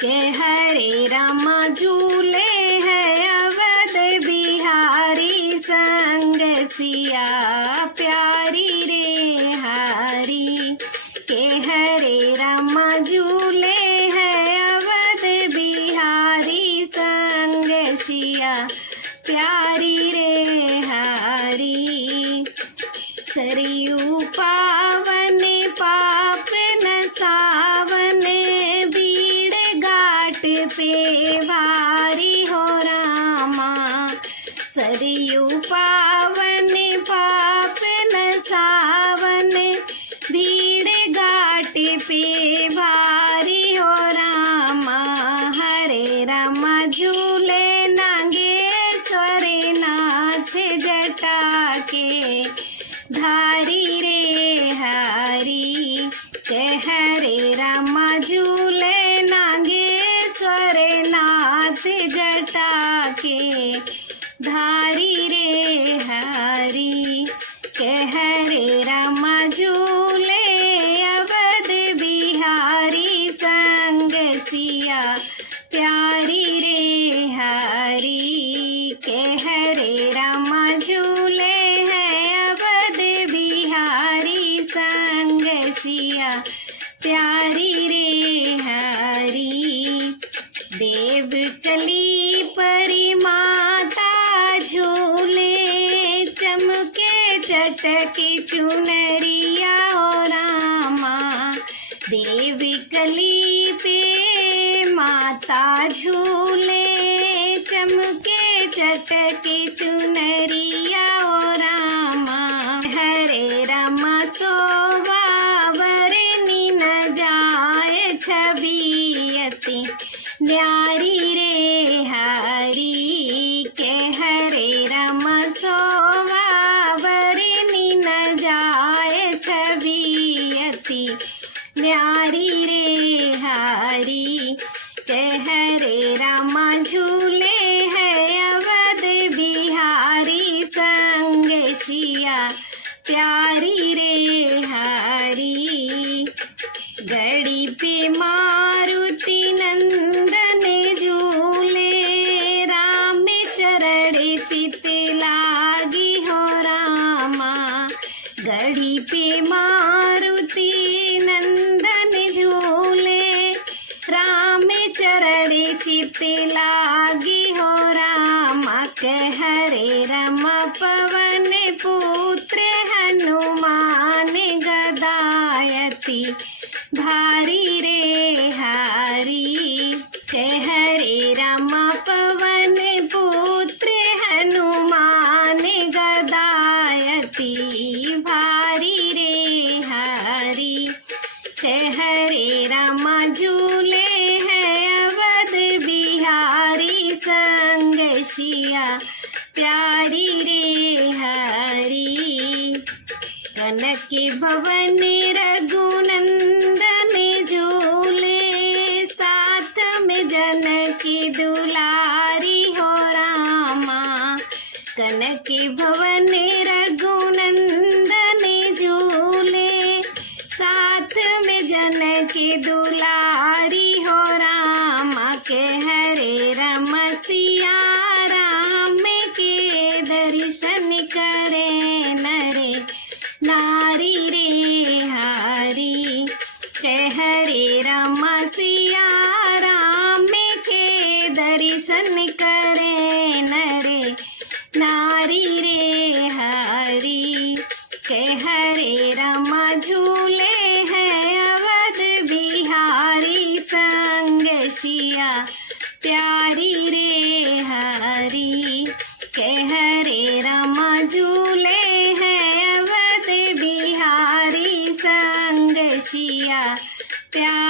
के हरे रामा झूले है अवध बिहारी संग सिया प्यारी रे हारी। के हरे रामा झूले है अवध बिहारी संग सिया प्यारी रे हारी। सरयू पावन पाप न सावन बीड़ घाट पे भारी हो रामा। सरयू पावन पाप न सावन भीड़ घाट पे भारी हो रामा। हरे रामा झूले नागेश्वर नाथ जटा के धारी रे हारी। के हरे रामा झूले नागेश्वर नाथ जटा के धारी रे हारी। के हरे रामा झूले अवध बिहारी संग सिया प्यारी रे हारी। के हरे रामा झूले है अवध बिहारी संग सिया प्यारी रे हारी। देव कली परी माता झूले चमके चटकी चुनरिया हो रामा। देव कली पे माता झूले चमके चटकी चुनरिया हो रामा। हरे रामा शोभा बरनी न जाए छबियती न्यारी रे हारी। के हरे रामा शोभा बरनी न जाए छबियती न्यारी रे हारी। के हरे रामा झूले है अवध बिहारी संग सिया प्यारी रे हारी। गड़ी पे मारुति नंदन झूले राम चरण चित लागी हो रामा। गड़ी पे मारुति नंदन झूले राम चरण चित लागी हो रामा। के हरे रामा पवन पुत्र हनुमान गदायती भारी रे हारी। के हरे रामा पवन पुत्र हनुमान गदायती भारी रे हारी। के हरे रामा झूले है अवध बिहारी संग सिया प्यारी रे हारी। कनक भवन रघुनंदन झूले साथ में जनकी दुलारी हो रामा। कनक भवन रघुनंदन झूले साथ में जनकी दुलारी हो रामा। के हरे रामा सिया राम के दर्शन करे नरे नारी रे हारी। के हरे रामा सिया राम के दर्शन करे नरे नारी रे हारी। के हरे रामा झूले है अवध बिहारी संग सिया प्यारी रे हारी। के हरे रामा झूले है अवध बिहारी संग सिया प्यारी।